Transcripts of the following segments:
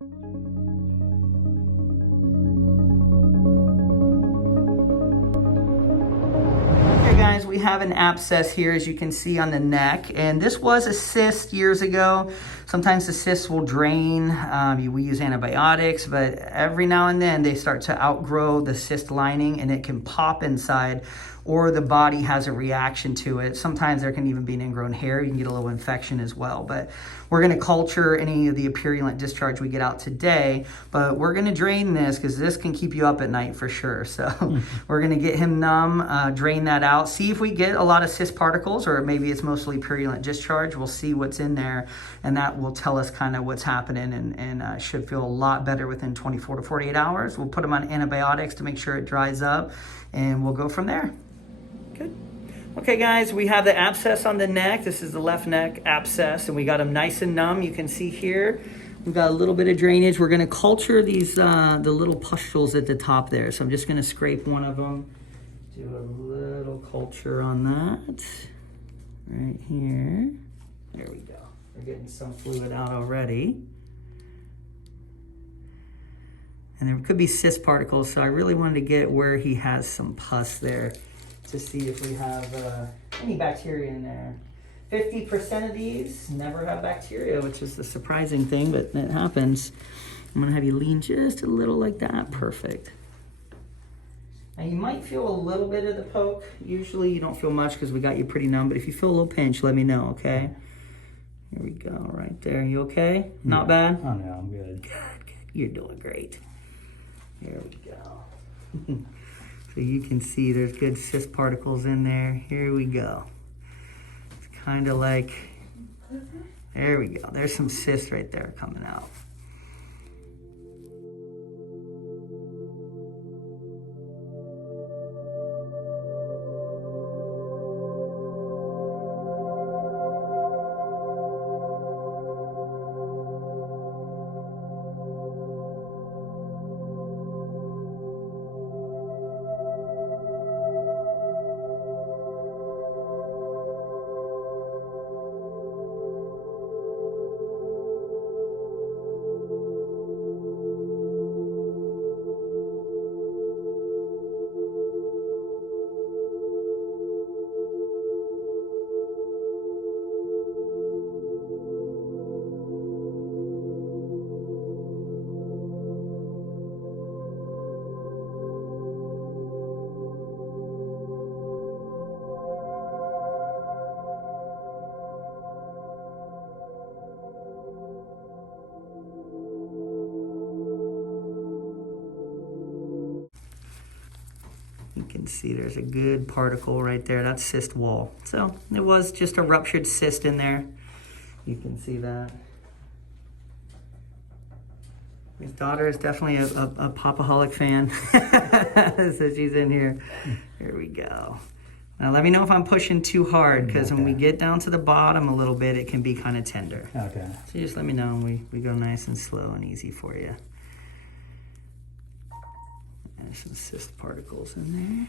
Guys, we have an abscess here, as you can see, on the neck, and this was a cyst years ago. Sometimes the cysts will drain. We use antibiotics, but every now and then they start to outgrow the cyst lining and it can pop inside, or the body has a reaction to it. Sometimes there can even be an ingrown hair. You can get a little infection as well, but we're going to culture any of the purulent discharge we get out today, but we're going to drain this because this can keep you up at night for sure. So we're going to get him numb, drain that out, see if we get a lot of cyst particles, or maybe it's mostly purulent discharge. We'll see what's in there, and that will tell us kind of what's happening, and should feel a lot better within 24 to 48 hours. We'll put him on antibiotics to make sure it dries up, and we'll go from there. Good. Okay guys, we have the abscess on the neck. This is the left neck abscess, and we got him nice and numb. You can see here, we've got a little bit of drainage. We're gonna culture these, the little pustules at the top there. So I'm just gonna scrape one of them, do a little culture on that, right here. There we go. We're getting some fluid out already. And there could be cyst particles, so I really wanted to get where he has some pus there to see if we have any bacteria in there. 50% of these never have bacteria, which is the surprising thing, but it happens. I'm gonna have you lean just a little like that. Perfect. Now you might feel a little bit of the poke. Usually you don't feel much because we got you pretty numb, but if you feel a little pinch, let me know, okay? Here we go, right there. You okay? Not bad? Oh no, I'm good. Good. You're doing great. Here we go. So you can see there's good cyst particles in there. Here we go. It's kind of like, there we go. There's some cysts right there coming out. You can see there's a good particle right there. That's cyst wall. So it was just a ruptured cyst in there. You can see that. His daughter is definitely a popaholic fan. So she's in here. Here we go. Now let me know if I'm pushing too hard, because when we get down to the bottom a little bit, it can be kind of tender. Okay. So just let me know, and we go nice and slow and easy for you. There's some cyst particles in there.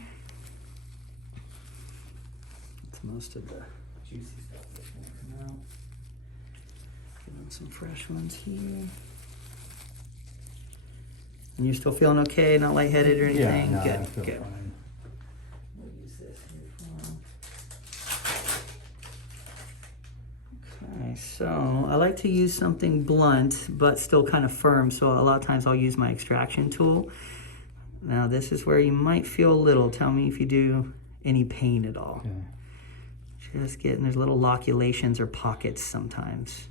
That's most of the juicy stuff that's going to come out. Give them some fresh ones here. And you're still feeling okay? Not lightheaded or anything? Yeah, no, good. I feel good. fine. We'll use this here for him. Okay, so I like to use something blunt, but still kind of firm. So a lot of times I'll use my extraction tool. Now this is where you might feel a little. Tell me if you do any pain at all. Okay. Just getting, there's little loculations or pockets sometimes.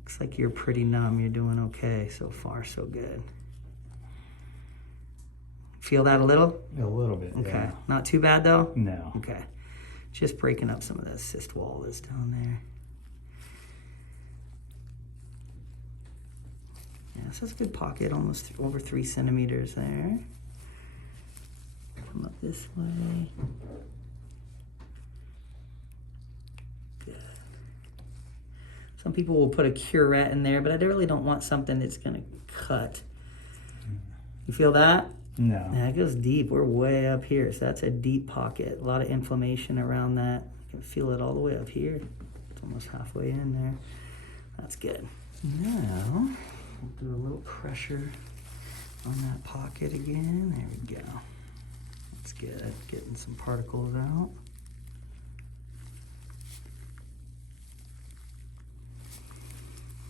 Looks like you're pretty numb. You're doing okay. So far, so good. Feel that a little? A little bit, okay. Yeah. Not too bad though? No. Okay. Just breaking up some of that cyst wall that's down there. Yeah, so that's a good pocket, almost over 3 centimeters there. Come up this way. Good. Some people will put a curette in there, but I really don't want something that's gonna cut. You feel that? No. Yeah, it goes deep. We're way up here, so that's a deep pocket. A lot of inflammation around that. You can feel it all the way up here. It's almost halfway in there. That's good. Now, little pressure on that pocket again. There we go. That's good. Getting some particles out.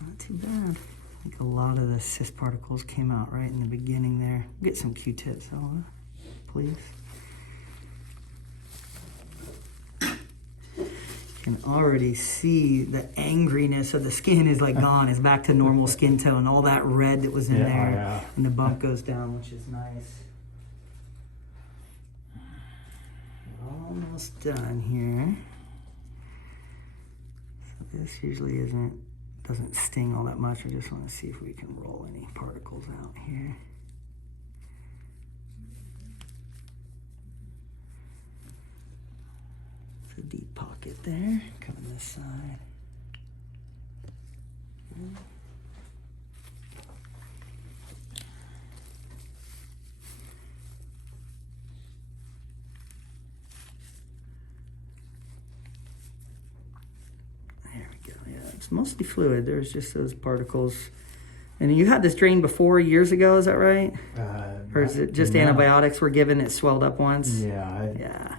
Not too bad. I think a lot of the cyst particles came out right in the beginning there. Get some Q-tips, Ella, please. You can already see the angriness of the skin is like gone. It's back to normal skin tone. All that red that was in there, and the bump goes down, which is nice. Almost done here. So this usually doesn't sting all that much. I just want to see if we can roll any particles out here. It's a deep pocket there. Coming this side. It's mostly fluid. There's just those particles. And you had this drained before years ago, is that right? Or is it just antibiotics were given, it swelled up once? Yeah. Yeah.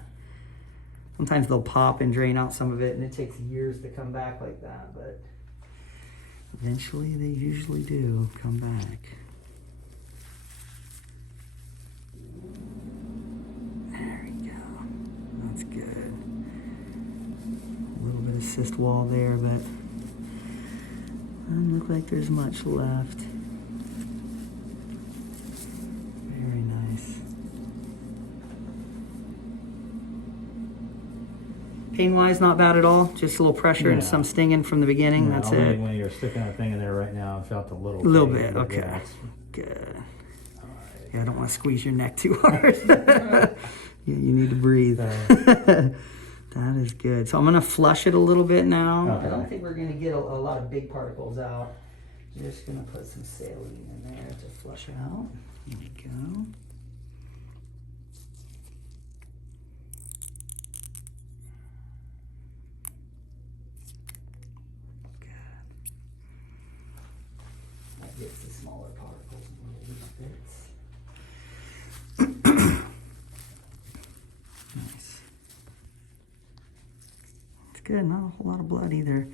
Sometimes they'll pop and drain out some of it, and it takes years to come back like that, but eventually they usually do come back. There we go. That's good. A little bit of cyst wall there, but doesn't look like there's much left. Very nice. Pain-wise, not bad at all. Just a little pressure and some stinging from the beginning. Yeah, that's it. When you're sticking a thing in there right now, I felt a little bit. Okay. Yeah, good. All right. Yeah, I don't want to squeeze your neck too hard. You need to breathe. That is good. So I'm going to flush it a little bit now. Okay. I don't think we're going to get a lot of big particles out. Just going to put some saline in there to flush out. There we go. Good. That gets the smaller particles and little loose bits. Nice. Good, not a whole lot of blood either.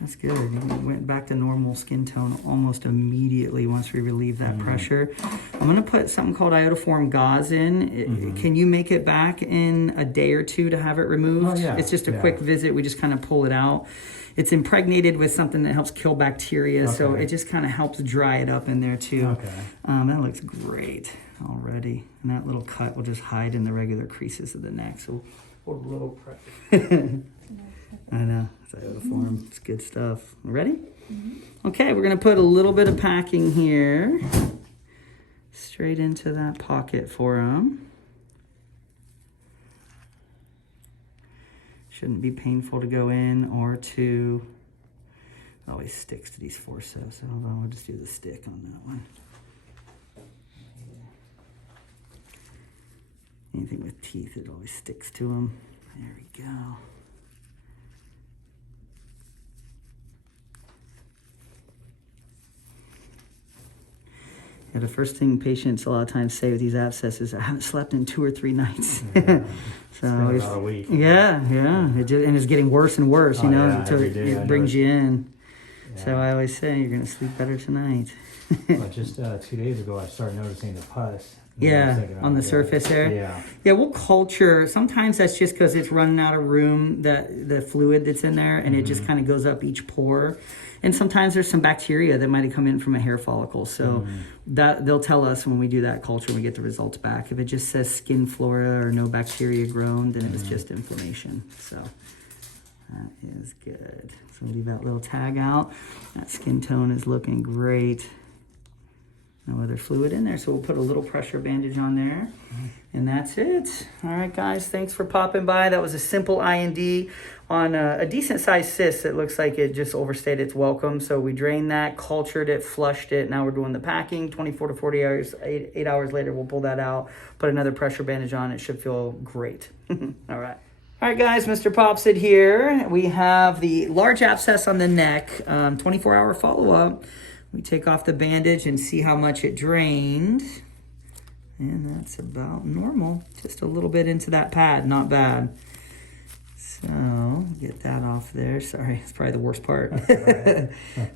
That's good. We went back to normal skin tone almost immediately once we relieved that pressure. I'm going to put something called iodoform gauze in. Can you make it back in a day or two to have it removed? Oh, yeah. It's just a quick visit. We just kind of pull it out. It's impregnated with something that helps kill bacteria, so it just kind of helps dry it up in there too. Okay. That looks great already. And that little cut will just hide in the regular creases of the neck. So we'll put a little pressure. I know, it's iodoform. It's good stuff. Ready? Okay, we're going to put a little bit of packing here. Straight into that pocket for them. Shouldn't be painful to go in or to... It always sticks to these forceps, so hold on, we'll just do the stick on that one. Anything with teeth, it always sticks to them. There we go. Yeah, the first thing patients a lot of times say with these abscesses, I haven't slept in 2 or 3 nights. Yeah. So about a week. Yeah. It just, and it's getting worse and worse, until it brings you in. Yeah. So I always say, you're going to sleep better tonight. Well, just 2 days ago, I started noticing the pus. Yeah, on the surface there. Yeah, we'll culture. Sometimes that's just because it's running out of room, the fluid that's in there, and it just kind of goes up each pore. And sometimes there's some bacteria that might have come in from a hair follicle. So that they'll tell us when we do that culture, when we get the results back. If it just says skin flora or no bacteria grown, then it was just inflammation. So that is good. So we'll leave that little tag out. That skin tone is looking great. No other fluid in there, so we'll put a little pressure bandage on there, and that's it. All right, guys, thanks for popping by. That was a simple I&D on a decent-sized cyst. It looks like it just overstayed its welcome, so we drained that, cultured it, flushed it. Now we're doing the packing. 24 to 40 hours, 8 hours later, we'll pull that out, put another pressure bandage on. It should feel great. All right. All right, guys, MrPopZit here. We have the large abscess on the neck, 24-hour follow-up. We take off the bandage and see how much it drained. And that's about normal. Just a little bit into that pad, not bad. So get that off there. Sorry, it's probably the worst part.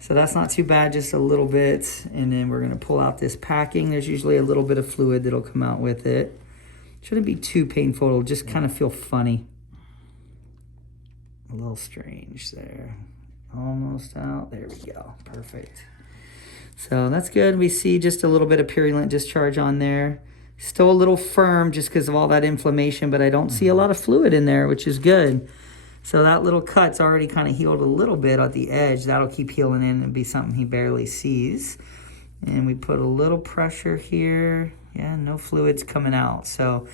So that's not too bad, just a little bit. And then we're gonna pull out this packing. There's usually a little bit of fluid that'll come out with it. Shouldn't be too painful, it'll just kind of feel funny. A little strange there. Almost out, there we go, perfect. So that's good. We see just a little bit of purulent discharge on there. Still a little firm just because of all that inflammation, but I don't see a lot of fluid in there, which is good. So that little cut's already kind of healed a little bit at the edge. That'll keep healing in and be something he barely sees. And we put a little pressure here. Yeah, no fluids coming out. So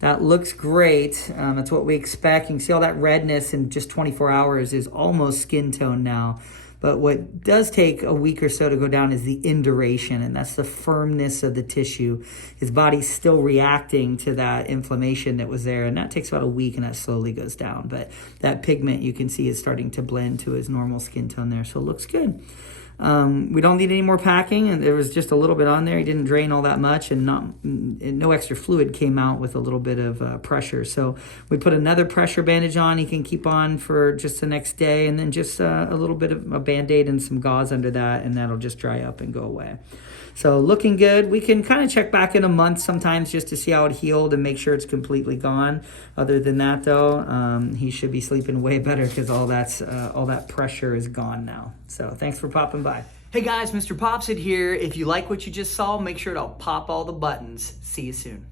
that looks great. That's what we expect. You can see all that redness in just 24 hours is almost skin tone now. But what does take a week or so to go down is the induration, and that's the firmness of the tissue. His body's still reacting to that inflammation that was there, and that takes about a week, and that slowly goes down. But that pigment, you can see, is starting to blend to his normal skin tone there, so it looks good. We don't need any more packing, and there was just a little bit on there. He didn't drain all that much, and no extra fluid came out with a little bit of pressure. So we put another pressure bandage on. He can keep on for just the next day, and then just a little bit of a Band-Aid and some gauze under that, and that'll just dry up and go away. So looking good. We can kind of check back in a month sometimes just to see how it healed and make sure it's completely gone. Other than that, though, he should be sleeping way better because all that pressure is gone now. So thanks for popping by. Hey guys, MrPopZit here. If you like what you just saw, make sure to pop all the buttons. See you soon.